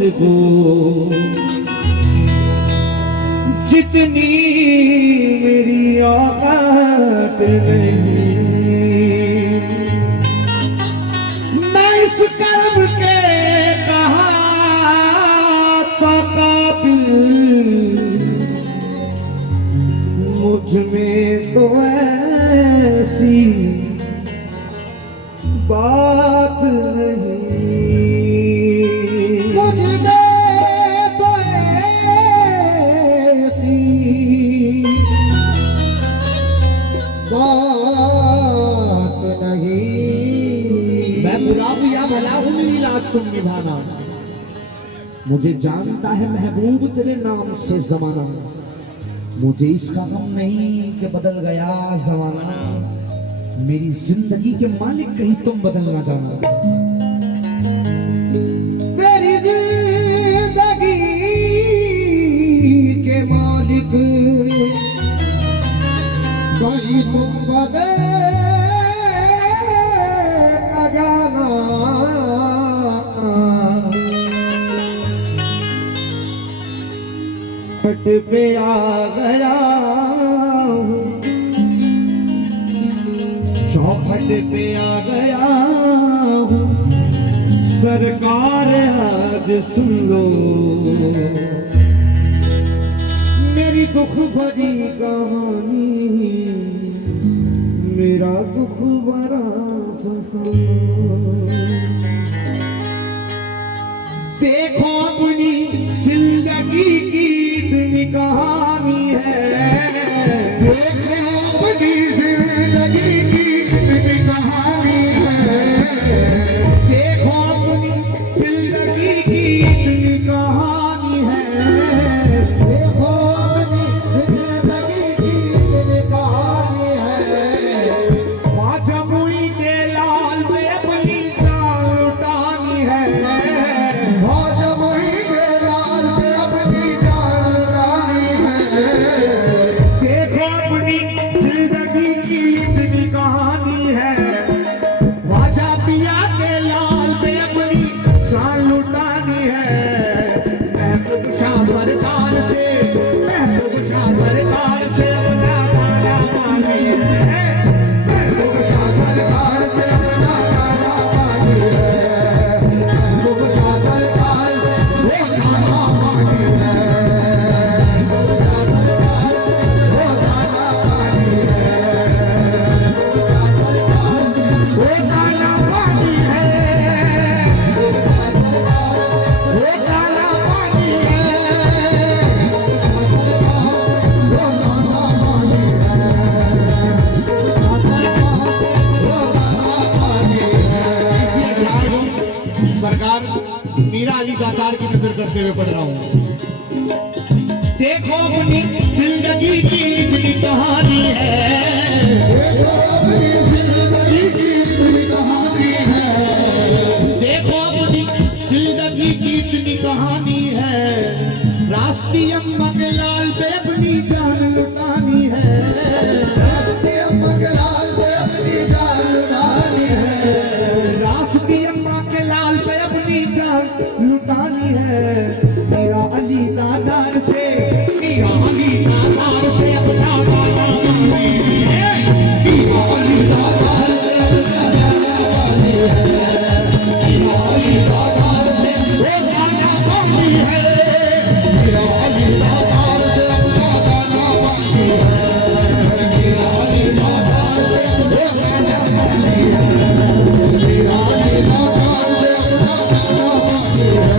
को जितनी मेरी औकात नहीं, मैं इस कर्म के कहा तो काबिल, मुझ में तो ऐसी बात नहीं। तुम निभाना, मुझे जानता है महबूब तेरे नाम से जमाना, मुझे इसका गम नहीं कि बदल गया जमाना, मेरी जिंदगी के मालिक कहीं तुम बदल ना जाना। मेरी जिंदगी के मालिक कहीं तुम बदल ना जाना। चौखट पे आ गया हूँ, चौखट पे आ गया हूँ, सरकार आज सुन लो मेरी दुख भरी कहानी, मेरा दुख भरा फसाना। देखो अपनी जिंदगी की इतनी कहानी है, देखो अपनी जिंदगी की इतनी कहानी है, देखो अपनी जिंदगी की इतनी कहानी है, देखो अपनी जिंदगी की इतनी कहानी है। माँ जमुई के लाल में अपनी जान लुटानी है, मीरा अली दातार की नजर करते हुए पढ़ रहा हूँ। देखो अपनी जिंदगी की इतनी कहानी है, देखो अपनी जिंदगी की इतनी कहानी है, देखो अपनी जिंदगी की इतनी कहानी है, रास्ती अम्मा के लाल पे अपनी जान लुटानी है, रास्ती अम्मा के लाल पे अपनी जान लुटानी है, रास्ती अम्मा के लाल पे अपनी जान लुटानी है। मीरा अली दातार से, मीरा अली दातार से अपना गाना गानी है, मीरा अली दातार से अपना गाना गानी है, मीरा अली दातार से वो गाना गानी है, मीरा अली दातार से अपना गाना गानी है, मीरा अली दातार से वो गाना गानी है, मीरा अली दातार से अपना गाना गानी है।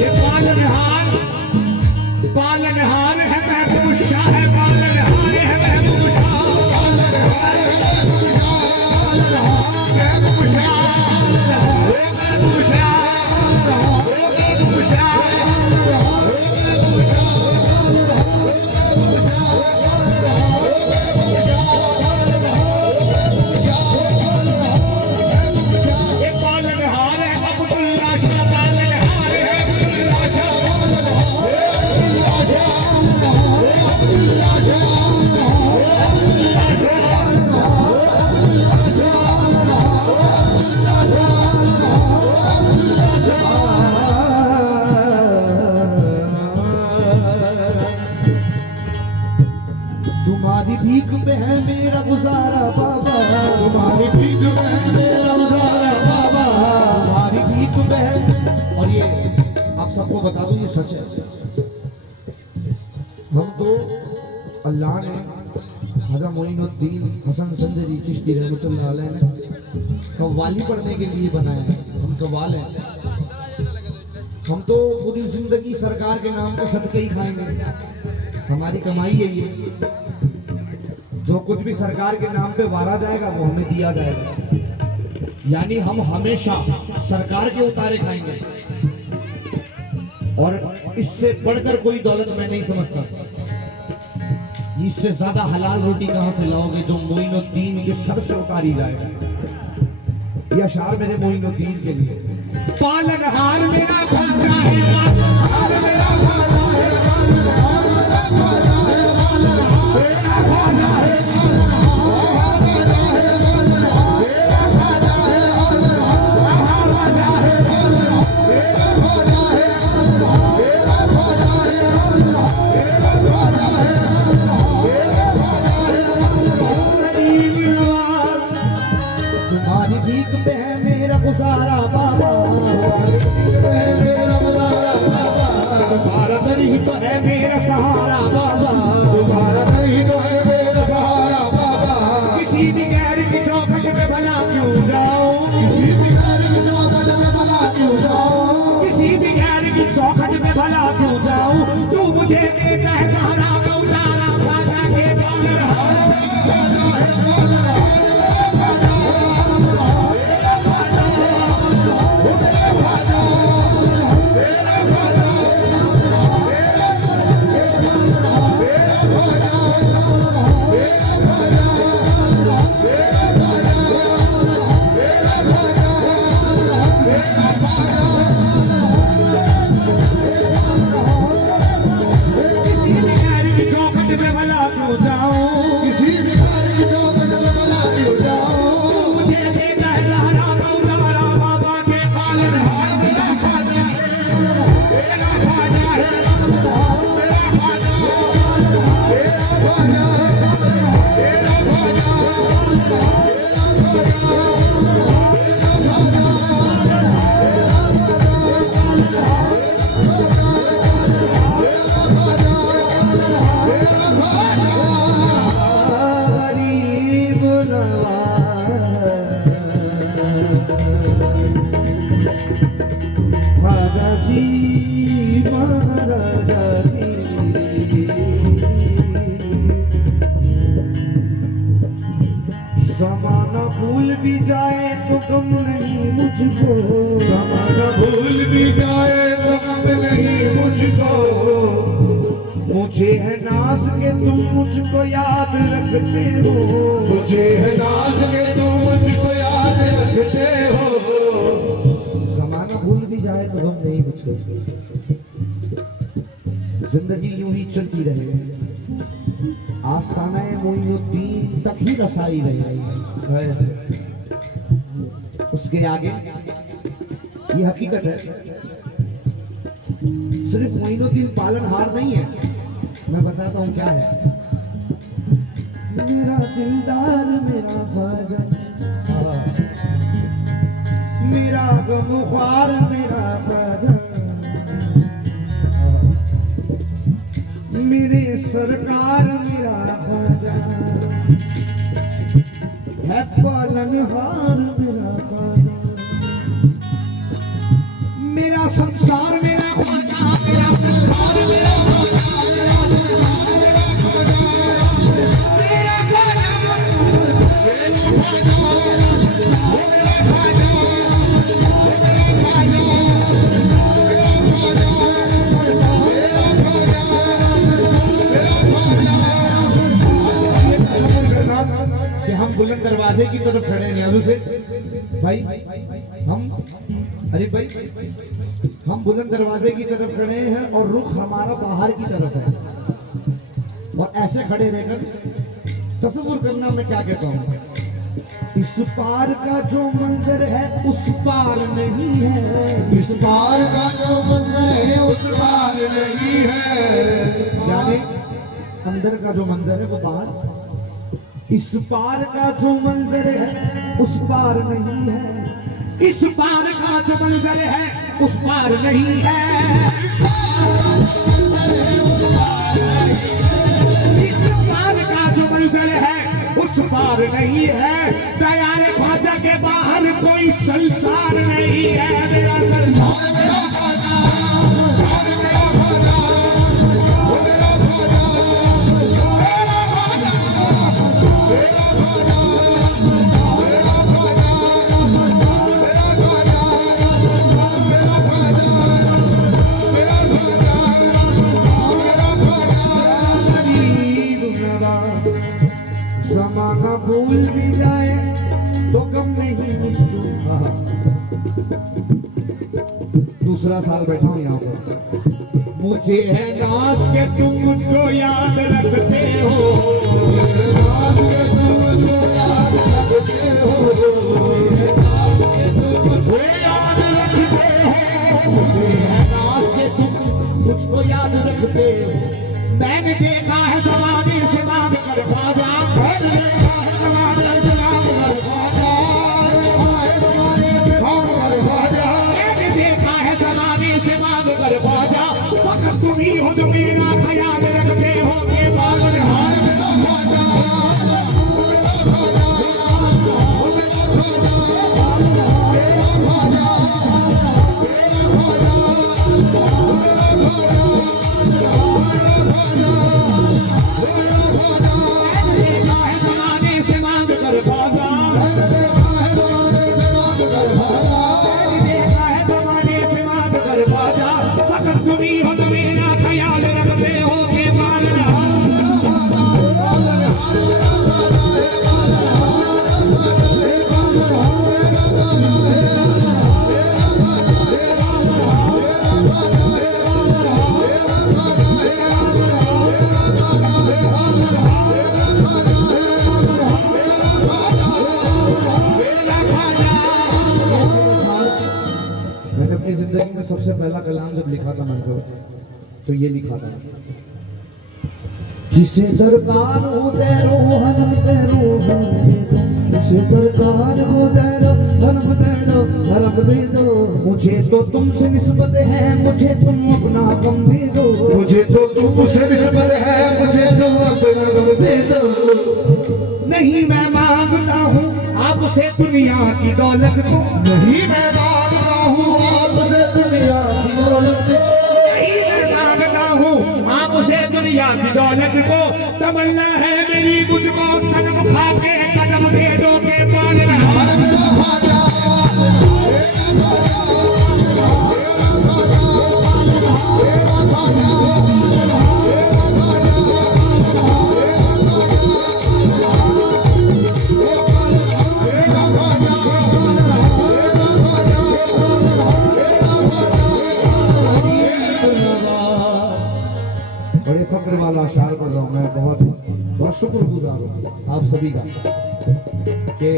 ये पालनहार पालनहार है महबूब शाह है पालनहार है महबूब शाह ये पालनहार है अब्दुल्ला शाह पालनहार है अब्दुल्ला तुम्हारी भीख में है मेरा गुजारा बाबा, तुम्हारी भीख में है मेरा गुजारा बाबा, तुम्हारी भीख में है। और ये आप सबको बता दूं, ये सच है। हम तो अल्लाह ने ख्वाजा मोइनुद्दीन हसन संजरी चिश्ती रहमतुल्लाह अलैह ने कव्वाली पढ़ने के लिए बनाया है। हम कव्वाल हैं। हम तो पूरी जिंदगी सरकार के नाम पे सदके ही खाएंगे, हमारी कमाई है ये। जो कुछ भी सरकार के नाम पे वारा जाएगा वो हमें दिया जाएगा, यानी हम हमेशा सरकार के उतारे खाएंगे। और इससे बढ़कर कोई दौलत मैं नहीं समझता। इससे ज्यादा हलाल रोटी कहां से लाओगे जो मोइनुद्दीन के सर से उतारी जाएगा। ये अशार मेरे मोइनुद्दीन के लिए। पालनहार मेरा ख्वाजा है पालनहार मेरा ख्वाजा है तुम्हारी भीख पे है मेरा गुजारा बाबा, तुम्हारी भीख पे है मेरा गुजारा बाबा, तुम्हारा दर ही तो है मेरा सहारा बाबा तुम्हारा नहीं तो है मेरा सहारा बाबा। किसी भी गैर की चौखट में भला क्यों जाओ किसी भी गैर की चौखट में भला क्यों जाओ, किसी भी गैर की चौखट में भला क्यों जाऊं तू मुझे देता है सहारा गौलारा ख्वाजा के पालनहार जमाना भूल भी जाए तो गम नहीं मुझको, जमाना भूल भी जाए तो गम नहीं मुझको मुझे है नाज के तुम मुझको याद रखते हो, मुझे है नाज के तुम मुझको याद रखते हो जमाना भूल भी जाए तो गम नहीं मुझको। जिंदगी यूं ही चलती रहेगी, आस्ताना मोइनुद्दीन तक ही रसाई रही है। उसके आगे ये हकीकत है, सिर्फ मोइनुद्दीन पालनहार नहीं है। मैं बताता हूँ क्या है। मेरा दिलदार मेरा ख्वाजा, मेरा गमख्वार मेरा ख्वाजा, मेरे सरकार मेरा ख्वाजा है पालनहार मेरा ख्वाजा। मेरा संसार मेरा ख्वाजा, मेरा संसार मेरा ख्वाजा, मेरा संसार मेरा ख्वाजा, मेरा ख्वाजा, मेरा ख्वाजा, मेरा ख्वाजा, कि हम बुलंद दरवाजे की तरफ खड़े हैं न्याजू से भाई, हम अरे भाई हम बुलंद दरवाजे की तरफ खड़े हैं और रुख हमारा बाहर की तरफ है, और ऐसे खड़े रहकर तस्वीर करना मैं क्या कहता हूँ, इस पार का जो मंजर है उस पार नहीं है, इस पार का जो मंजर है उस पार नहीं है, यानी अंदर का जो मंजर है वो बाहर, इस पार का जो मंजर है उस पार नहीं है, इस पार का जो मंजर है उस पार नहीं है, इस पार का जो मंजर है उस पार नहीं है, दयाल ख्वाजा के बाहर कोई संसार नहीं है, मेरा संसार मेरा ख्वाजा, मेरा ख्वाजा, मेरा ख्वाजा, मेरा ख्वाजा, ज़माना भूल भी जाए तो गम नहीं मुझको, दूसरा साल बैठा हूँ यहाँ पर, मुझे है नाज के तुम मुझको याद रखते हो, नाज के तुम मुझको याद रखते हो, मुझे याद रखते हो, मुझे है नाज के तुम मुझको याद रखते हो, मैंने देखा है ज़माने से मांग कर ख्वाजा, मैंने देखा है ज़माने से मांग कर ख्वाजा, मैंने देखा है ज़माने से मांग कर ख्वाजा, फकत तुम ही हो जो मेरा ख्याल रखते हो, के बालन हार मेरा ख्वाजा, सबसे पहला कलाम जब लिखा था मैंने तो ये लिखा था, जिसे दरबार हो दैरो हरम दैरो जिसे दरबार हो दैरो हरम दे दो, मुझे तो तुमसे निस्बत है मुझे तुम अपना गम दे दो, मुझे तो तुमसे निस्बत है मुझे तुम अपना गम दे दो, नहीं मैं मांगता हूँ आपसे दुनिया की दौलत को, नहीं मैं मांगता हूँ आपसे दुनिया की दौलत को, नहीं मैं मांगता हूँ आपसे दुनिया की दौलत को, तमन्ना है मेरी मुझको सनम खा के कदम दे दो के पालन हार मेरा ख्वाजा, बड़े फक्र वाला अशार कर रहा हूँ मैं, बहुत बहुत शुक्रगुजार हूँ आप सभी का कि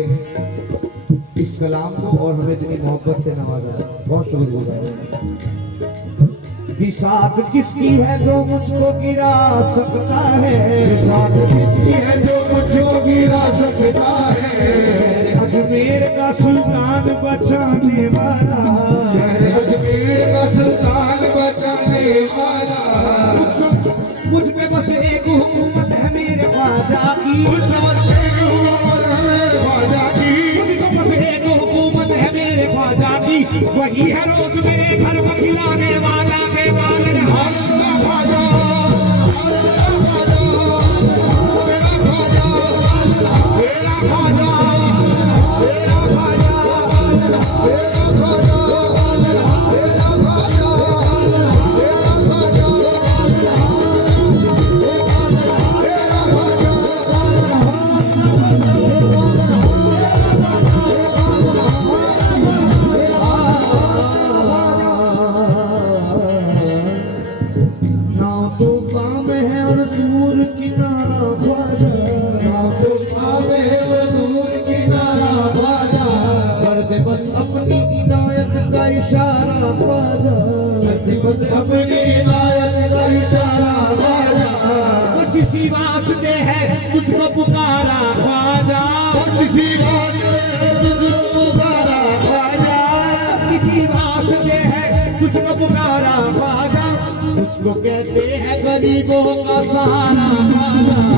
इस कलाम को और हमें इतनी मोहब्बत से नवाजा है, बहुत शुक्रगुजार हूँ। बिसात किसकी है जो मुझको गिरा सकता है, बिसात किसकी है जो मुझको गिरा सकता है, अजमेर का सुल्तान बचाने वाला, अजमेर का सुल्तान बचाने वाला, मुझ पे बस एक हुकूमत है मेरे ख्वाजा की, मुझ पे बस एक हुकूमत है मेरे ख्वाजा की, मुझ पे बस एक हुकूमत है मेरे ख्वाजा की, वही है रोज मेरे घर में खिलाने वाला के वाले ख्वाजा इशारा ख्वाजा बस अपनी इनायत का इशारा ख्वाजा बस इसी वास्ते है तुझको पुकारा ख्वाजा बस इसी वास्ते है तुझको पुकारा ख्वाजा बस इसी वास्ते है तुझको पुकारा ख्वाजा तुझको कहते हैं गरीबों का सहारा ख्वाजा